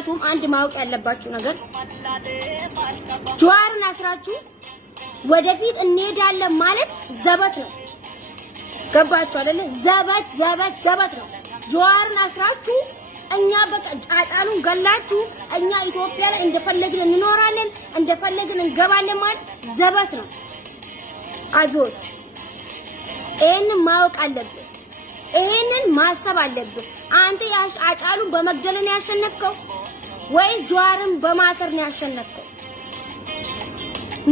ምክንያቱም አንድ ማወቅ ያለባችሁ ነገር ጀዋርን አስራችሁ ወደፊት እንሄዳለን ማለት ዘበት ነው። ገባችሁ አይደለ? ዘበት ነው። ጀዋርን አስራችሁ እኛ በቃ አጫሉን ገላችሁ እኛ ኢትዮጵያ ላይ እንደፈለግን እንኖራለን እንደፈለግን እንገባለን ማለት ዘበት ነው። አጆት ይሄንን ማወቅ አለብን። ይሄንን ማሰብ አለብን። አንተ አጫሉን በመግደል ነው ያሸነፍከው ወይስ ጀዋርን በማሰር ነው ያሸነፍከው?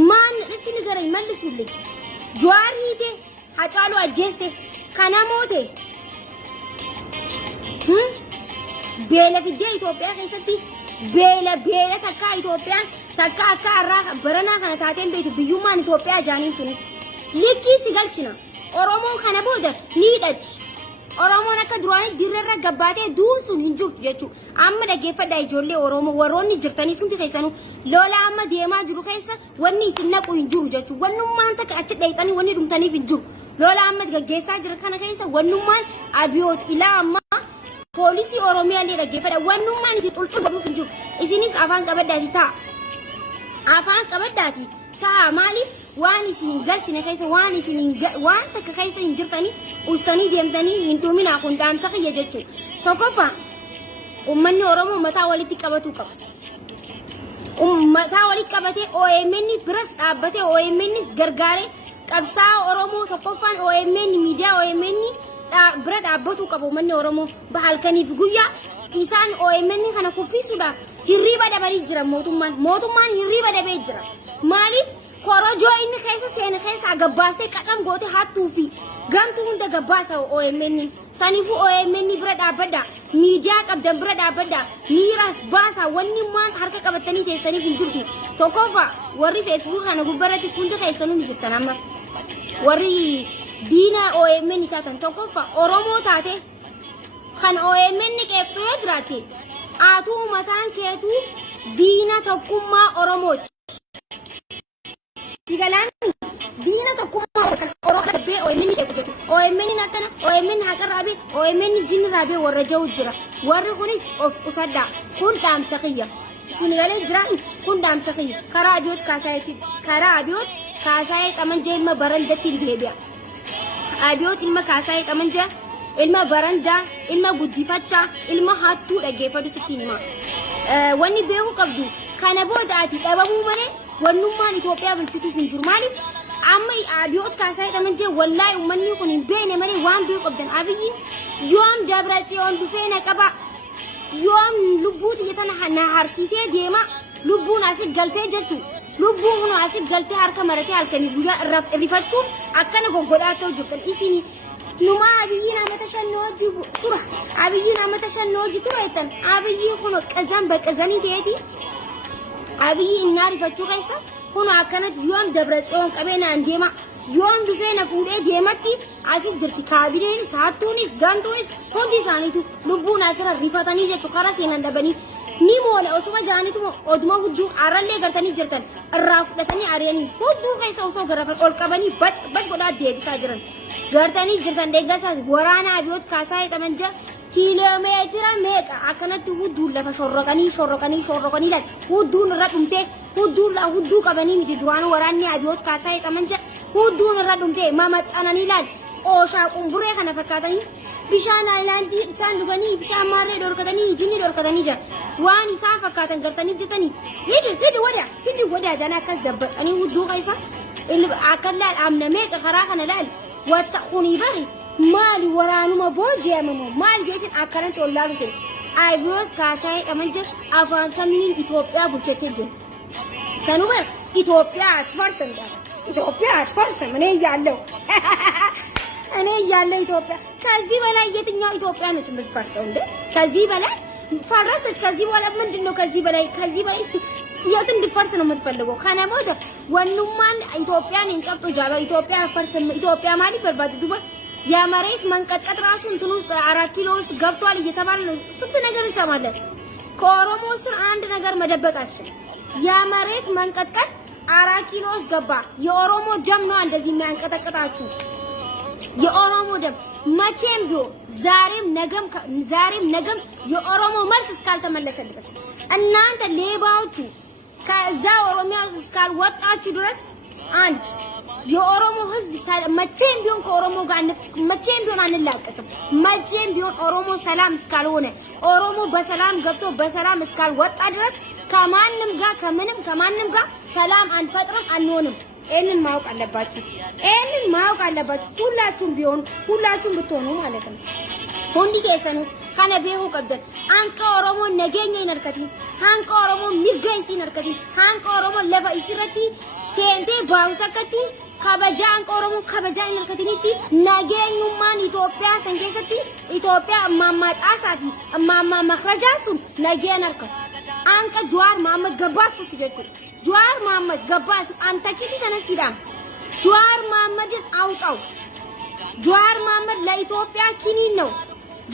ማን እስቲ ንገረኝ፣ መልሱልኝ። ጀዋር ሂዴ አጫሉ አጀስቴ ከናሞቴ ቤለ ፊዴ ኢትዮጵያ ከሰቲ ቤለ ተካ ኢትዮጵያ ተካ አራ በረና ከነታቴን ቤት ብዩማን ኢትዮጵያ ጃኒንቱን ልኪ ሲገልችና ኦሮሞ ከነቦደ ኒደት ኦሮሞ ነከ ድሮኒ ዲረረ ገባቴ ዱሱን እንጁት ጀቹ አመ ደገፈዳ ይጆሌ ኦሮሞ ወሮኒ ጅርተኒ ሱንቲ ከይሰኑ ሎላ አመ ዴማ ጅሩ ከይሰ ወኒ ሲነቁ እንጁሩ ጀቹ ወኑማን ተከ አጭ ደይጠኒ ወኒ ዱምተኒ እንጁሩ ሎላ አመ ገገሳ ጅር ከነ ከይሰ ወኑማን አብዮት ኢላማ ፖሊሲ ኦሮሚያ ለ ደገፈዳ ወኑማን ሲ ጡልጡ ገዱ እንጁሩ ኢሲኒስ አፋን ቀበዳቲ ታ አፋን ቀበዳቲ ታ ማሊፍ ዋኒ ሲን ገልችነ ከይሰ ዋኒ ሲን ዋን ተከ ከይሰ እንጅርተኒ ኡስተኒ ደምተኒ እንዱሚና ኩንዳም ሰኸ የጀቹ ተቆፋ ኡመኒ ኦሮሞ መታ ወሊቲ ቀበቱ ቀብ መታ ወሊ ቀበቴ ኦኤምኤን ብረስ ዳበቴ ኦኤምኤንስ ገርጋሬ ቀብሳ ኦሮሞ ተቆፋን ኦኤምኤን ሚዲያ ኦኤምኤን ብረድ አበቱ ቀብ ኡመኒ ኦሮሞ በሐልከኒ ፍጉያ ኢሳን ኦኤምኤን ከነ ኩፊሱዳ hiriba dabari jira motumman hiriba dabe jira malif korojo inni kaysa sen kaysa gabbase qadam gote hattu fi gamtu hunda gabbasa OMN sanifu OMN brada bada media qabdan brada bada niras basa wonni man harka qabatani te sanif injurtu to kofa wari Facebook kana gubbarati sunde kaysanu jirtanama wari dina OMN tatan to kofa oromo tate kan OMN qeqto jirate አቱ መታን ከቱ ዲና ተኩማ ኦሮሞች ሲገላን ዲና ተኩማ ኦሮሞ በ ኦኤምን ይቀጥቱ ኦኤምን ናከና ኦኤምን ሀቀራቢ ኦኤምን ጅንራቢ ወረጀው ጅራ ወርኩንስ ኦፍ ኡሰዳ ኩንዳም ሰኺያ ሲንገለ ጅራን ኩንዳም ሰኺያ ከራቢዮት ካሳይ ጠመንጀ ilma በረንደት እንዲሄዲያ አቢዮት ilma ካሳይ ጠመንጀ ilma baranda ilma guddifacha ilma hattu dhageeffadu sittima wani beeku qabdu kana bodaati dhabamu male wannummaan Itoophiyaa bulchitu hin jiru maaliif amma abiyot kaasay dhamanje wallahi ummanni kun hin beene male waan beeku qabdan abiyyi yoom Dabratsiyoon dhufeena qaba yoom lubbuuti yetana harkisee deema lubbuun asii galtee jechu lubbuun asii galtee harka maratee halkanii guyyaa rifachuun akkana goggodhaatoo jirtan isini numa abiyina matashannoji tura abiyina matashannoji tura etan abiyi kuno qazan baqazani deeti abiyi inari fachu kaisa kuno akanat yoom Dabratsiyoon qabeena andema yoom dufeena fuudhee deematti asii jirti kaabineen saattuunis gantuunis hundi isaaniitu lubbuun asirra rifatanii jechu karaa seenan dhabanii ni moola osuma jaanitu oduma hudduu arallee gartanii jirtan irraa fudhatanii ari'anii hudduu keessa osoo garafan ol qabanii bac godhaa deebisaa jiran gartanii jirtan deeggarsa waraana abiyot kaasaa hidhamanja kiiloomeetira meeqa akkanatti hudduu lafa shorroqanii laal hudduun irra dhumtee hudduu qabanii miti duraan waraanni abiyot kaasaa hidhamanja hudduun irra dhumtee mamaxxananii laal qooshaa qumburee kana fakkaatanii bishaan aayilaandii isaan dhuganii bishaan maarree dhorkatanii jinni dhorkatanii jiran waan isaan fakkaatan gartanii jirtanii hidi wadaa jana akkas zabbaxanii hudduu keessa akka laal amna meeqa karaa kana laal wattaquni bari maali waraanuma booji'amamu maal jeetin akkanan tollaa bitin abiyot kaasaa hidhamanja afaan kamiin Itoophiyaa bulchatee jiru sanubar Itoophiyaa አትፈርስም እኔ እያለሁ ኢትዮጵያ ከዚህ በላይ የትኛው ኢትዮጵያ ነች የምትፈርሰው እንዴ? ከዚህ በላይ ፈረሰች። ከዚህ በኋላ ምንድነው? ከዚህ በላይ የት እንድፈርስ ነው የምትፈልገው? ከነቦተ ወንኑማን ኢትዮጵያን እንጨብጡ ጃባ ኢትዮጵያ ፈርስም ኢትዮጵያ ማለት በርባድ ዱባ የመሬት መንቀጥቀጥ ራሱ እንትን ውስጥ 4 ኪሎ ውስጥ ገብቷል እየተባለ ስንት ነገር እንሰማለን። ከኦሮሞ ስር አንድ ነገር መደበቅ አትችልም። የመሬት መንቀጥቀጥ 4 ኪሎ ውስጥ ገባ። የኦሮሞ ደም ነው እንደዚህ የሚያንቀጠቅጣችሁ። የኦሮሞ ደም መቼም ቢሆን ዛሬም ነገም የኦሮሞ መልስ እስካልተመለሰ ድረስ እናንተ ሌባዎቹ ከዛ ኦሮሚያ ውስጥ እስካልወጣችሁ ድረስ አንድ የኦሮሞ ህዝብ መቼም ቢሆን ከኦሮሞ ጋር መቼም ቢሆን አንላቀቅም። መቼም ቢሆን ኦሮሞ ሰላም እስካልሆነ ኦሮሞ በሰላም ገብቶ በሰላም እስካልወጣ ድረስ ከማንም ጋር ሰላም አንፈጥርም አንሆንም። ይሄንን ማወቅ አለባችሁ። ሁላችሁም ብትሆኑ ማለት ነው። ሁንዲ ከሰኑ ካነ ቤሁ ቀበል አንቀ ኦሮሞ ነገኛ ይነርከቲ አንቀ ኦሮሞ ሚርገይሲ ይነርከቲ አንቀ ኦሮሞ ለባ ይስረቲ ሴንቴ ባውተከቲ ከበጃ አንቀ ኦሮሞ ከበጃ ይነርከቲኒቲ ነገኙማን ኢትዮጵያ ሰንገሰቲ ኢትዮጵያ ማማጣሳቲ ማማ መخرجಾሱን ነገነርከ አንቀ ጀዋር መሐመድ ገባሱ ትጀቹ ጀዋር መሐመድ ገባሱ አንተኪቲ ተነሲዳም ጀዋር መሐመድን አውጣው። ጀዋር መሐመድ ለኢትዮጵያ ኪኒን ነው።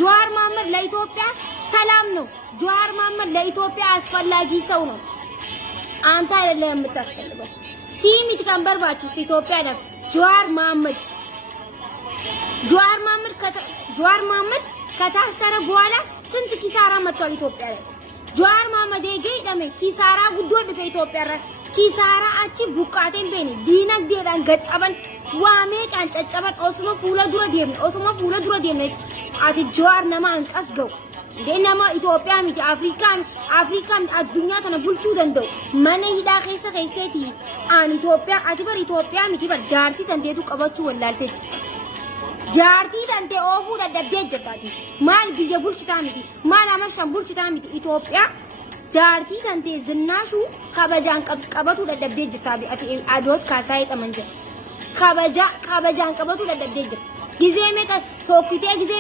ጀዋር መሐመድ ለኢትዮጵያ ሰላም ነው። ጀዋር መሐመድ ለኢትዮጵያ አስፈላጊ ሰው ነው። አንተ አይደለም የምታስፈልገው። ሲሚት ቀንበር ባችስ ኢትዮጵያ ነው። ጀዋር መሐመድ ከታሰረ በኋላ ስንት ኪሳራ መጥቷል ኢትዮጵያ ላይ። ጀዋር መሐመድ የገይደመ ኪሳራ ጉዶ ድፈ ኢትዮጵያ ራ ኪሳራ አቺ ቡቃቴን ቤኒ ዲነግዴዳን ገጨበን ዋሜ ቃንጨጨበን ኦስሞ ፉለ ዱረ ደምነ አቲ ጀዋር ነማ አንቀስገው ደነማ ኢትዮጵያ ሚቲ አፍሪካ አዱኛ ተነ ቡልቹ ደንደው ማነ ሂዳ ከሰቲ አን ኢትዮጵያ አትበር ኢትዮጵያ ሚቲ በር ጃርቲ ተንዴቱ ቀበቹ ወላልተች ጃርቲ ተንዴ ኦፉ ደደጀ ጀባቲ ማል ቢየ ቡልቹታ ሚቲ ማል አመሻን ቡልቹታ ሚቲ ኢትዮጵያ ጃርቲ ተንዴ ዝናሹ ከበጃን ቀበቱ ደደጀ ታቢ አዶት ካሳይ ጠመንጀ ከበጃን ቀበቱ ደደጀ ጊዜ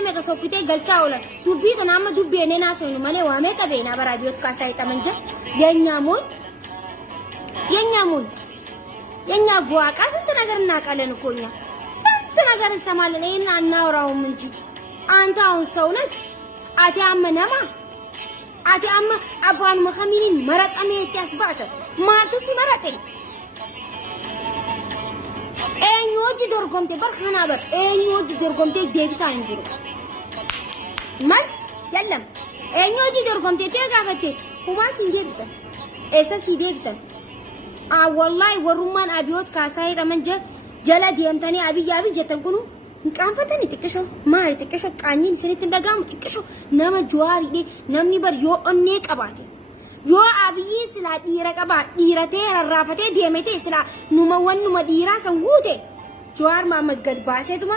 መቀ ሶክቴ ገልቻ ወለ ዱቢ ተናመ ዱቢ እኔና ሰውኑ ማለ ዋሜ ቀበይና በራዲዮስ ካሳይ ጠመንጀ የኛ የኛ ጓቃ ስንት ነገር እናቃለን እኮኛ ስንት ነገር እንሰማለን። ይሄን አናወራውም እንጂ አንተ አሁን ሰው ነህ። አቲ አማ አባን መኸሚኒን መረጠሜ ያስባተ ማቱስ መረጠ ኤኞጂ ዶርጎምቴ በርኸና በር ኤኞጂ ዶርጎምቴ ዴብሳ እንጅሩ ማስ የለም ኤኞጂ ዶርጎምቴ ተጋፈቴ ሁማስ እንዴብሳ ኤሰስ ይዴብሳ ወላሂ ወሩማን አብዮት ካሳይ ጠመንጀ ጀላ ዲምተኒ አብይ ጀተንኩኑ እንቃንፈተኒ ጥቅሾ ማሪ ጥቅሾ ቃኝን ስንት እንደጋም ጥቅሾ ነመ ጀዋሪ ነምኒ በር ዮ ኦኔ ቀባቴ ዮ አብይ ስላ ዲራ ቀባ ዲራቴ ረራፈቴ ዲሜቴ ስላ ኑመ ወንኑመ ዲራ ሰንጉቴ ጀዋር መሐመድ ገባሴቱማ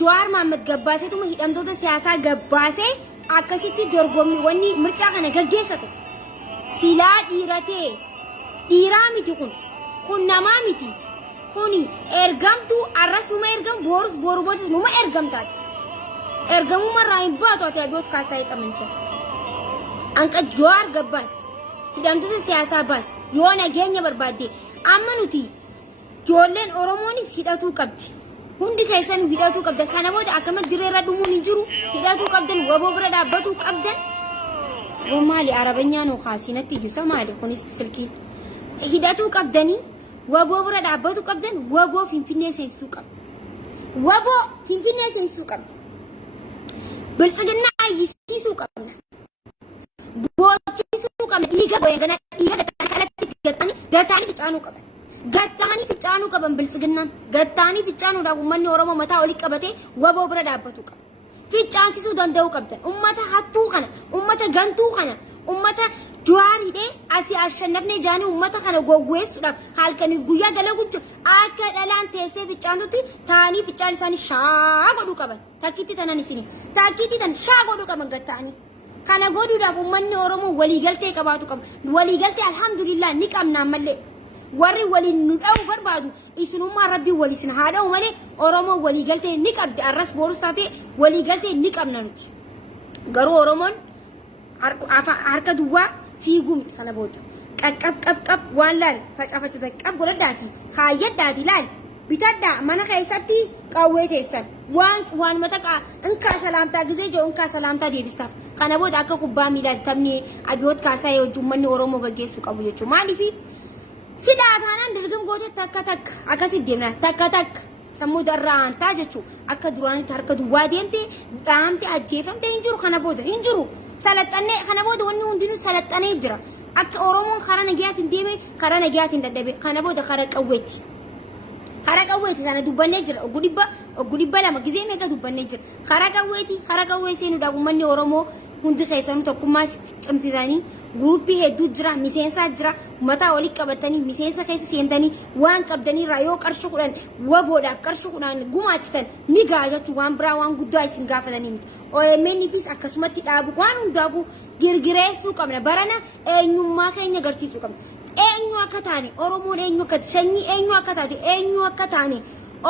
ጀዋር መሐመድ ገባሴቱማ ሂደምቶተ ሲያሳ ገባሴ አከሲቲ ዶርጎሚ ወኒ ምርጫ ከነ ገጌሰቱ ሲላ ዲራቴ ዲራ ሚቲ kun nama miti kuni ergamtu arrasuma ergam borbot numa ergamtat ergamu marai bato ati abot kasai tamancha anka jwar gabbas hidamtu siyasa bas yona genya barbade amanuti jollen oromonis hidatu qabdi hundi kaysan hidatu qabdan kana boda akama direra dumun injiru hidatu qabdan wabo bra dabbatu qabdan wamali arabanya no khasinati jusamali kunis silki hidatu qabdani wabo bra dabbatu qabdan wabo finfinne sensu qab bilsigna yisisu qabna bochisu qabna diga boyagana diga gatani ficanu qaban bilsigna gatani ficanu da ummanni oromo mata oli qabate wabo bra dabbatu qab ficansisu dandau qabdan ummata hattu kana ummata gantu kana ummata jwari de asi ashanafne jani ummata kana gogwesu da halkani guya dalaguju akka dalan tese ficantuti tani ficanisani shagodu qaban takiti tanani sini takiti tan shagodu qaban gatani kana godu da ummanni oromo wali galte qabatu qab wali galte alhamdulillah niqamna malle warri wali nudaw barbadu isunuma rabbi wali sin hadaw male oromo wali galte niqabdi arras borsate wali galte niqamna nuti garu oromon harka duwa fiigum kana boota qaqqab walal facafacha qaqqab godadaati hayyadaati laal bitadda mana kaysatti qawweteessan waan mataqa inka salamta gize je inka salamta deebistaf kana boota akka kubbaa miilaati tabni abiyot kaasaa yoo jummanni oromo gaggeessu qabu jechuudha maalifi sidaatana baranaan dirgam goote takka takka akkasi deemna takka takka sammuu darraan taa jechuun akka duraanitti harka duwwaa deemte dhaamte ajjeefamte hin jiru kana booda hin jiru salaxanee kana booda wanni hundinuu salaxanee jira akka oromoon karaa nagayaatiin deeme karaa nagayaatiin dadhabe kana booda karaa qawweeti sana dubbannee jira ogudibba lama gizee meeqa dubbannee jira karaa qawwee seenuudhaaf uummanni oromoo hundi keessanuu tokkummaa cimsitanii guruppii hedduu jira miseensaa jira mataa walii qabatanii miseensa keessa seentanii waan qabdanirraa yoo qarshii kudhan waboodhaaf qarshii kudhan gumaachitan ni gaajachuu waan biraa waan guddaa isin gaafatanii miti OMN'fis akkasumatti dhaabu waan hundaafuu girgireessuu qabna barana eenyummaa keenya agarsiisuu qabna eenyu akka taane oromoon eenyu akka shanyii eenyu akka taate eenyu akka taane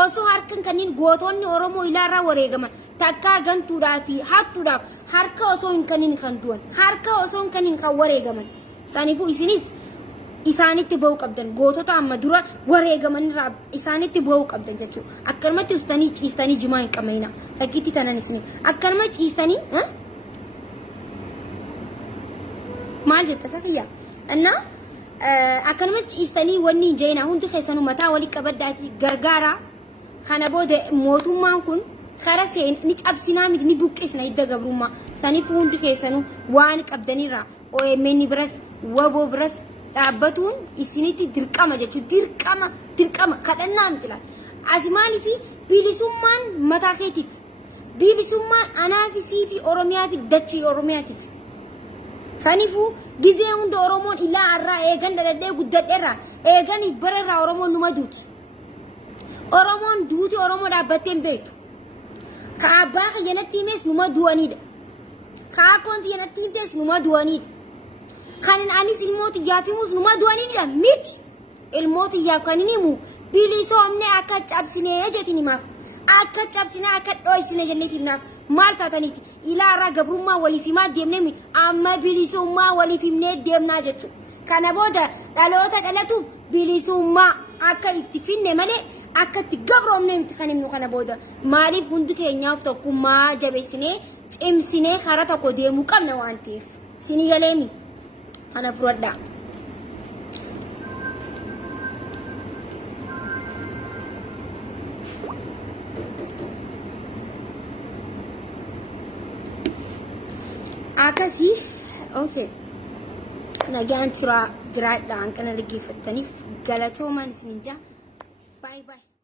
osoo harkan kanneen gootonni oromoo ilaarraa wareegaman takkaa gantuudhaa fi hattuudhaaf harka osoo hin kanniin kan du'an harka osoo hin kanniin kan wareegaman saniifuu isinis isaanitti ba'uu qabdan gootota amma dura wareegaman irraa isaanitti ba'uu qabdan jechuudha akkanumatti ustanii ciistanii jimaa hin qabneena takkiitti tanan isin akkanuma ciistanii maal jetta safiyyaa annaa akkanuma ciistanii wanni jeena hundi keessanuu mataa walii qabaddaati gargaara kana booda mootummaan kun kara seen ni cabsinaa miti ni buqqisna idda gabrummaa saniif hundi keessanuu waan qabdanirraa OMN biras waboo biras dhaabbatuun isinitti dirqama jechuudha dirqama kadhannaa miti laal asimaanii fi bilisummaan mataa keetiif bilisummaan anaa fi sii fi oromiyaa fi dachii oromiyaatiif saniifuu gizee hunda oromoon illaa irraa eegan dadadhee guddadheerraa eeganiif bararraa oromoon numa duuti oromoon duuti oromoo dhaabbatteen beektu ka abbaa kiyyanatti himees numa du'aniidha ka akkoonti yanatti himtees numa du'aniidha kan anis ilmootiyyaaf himus numa du'aniidha miti ilmootiyyaaf kan hin himu bilisoomne akka cabsinee jetin himaaf akka cabsinee akka dhoysine jenneetiif naaf maal taataniiti ilaarraa gabrummaa waliif himaa deemnee amma bilisummaa waliif himnee deemnaa jechuudha kana booda dhaloota dhalatuuf bilisummaa akka itti finne malee akka itti gabroomne miti kan himnu kana booda maaliif hundi keenyaaf tokkummaa jabeessinee cimsinee karaa tokko deemuu qabna waan ta'eef sinii galeemi kana fudhadhaa. Akasih, okay. Nagaan jiraadhaan kana dhaggeeffattaniif galatoomaa isiniin jaa. Bye bye.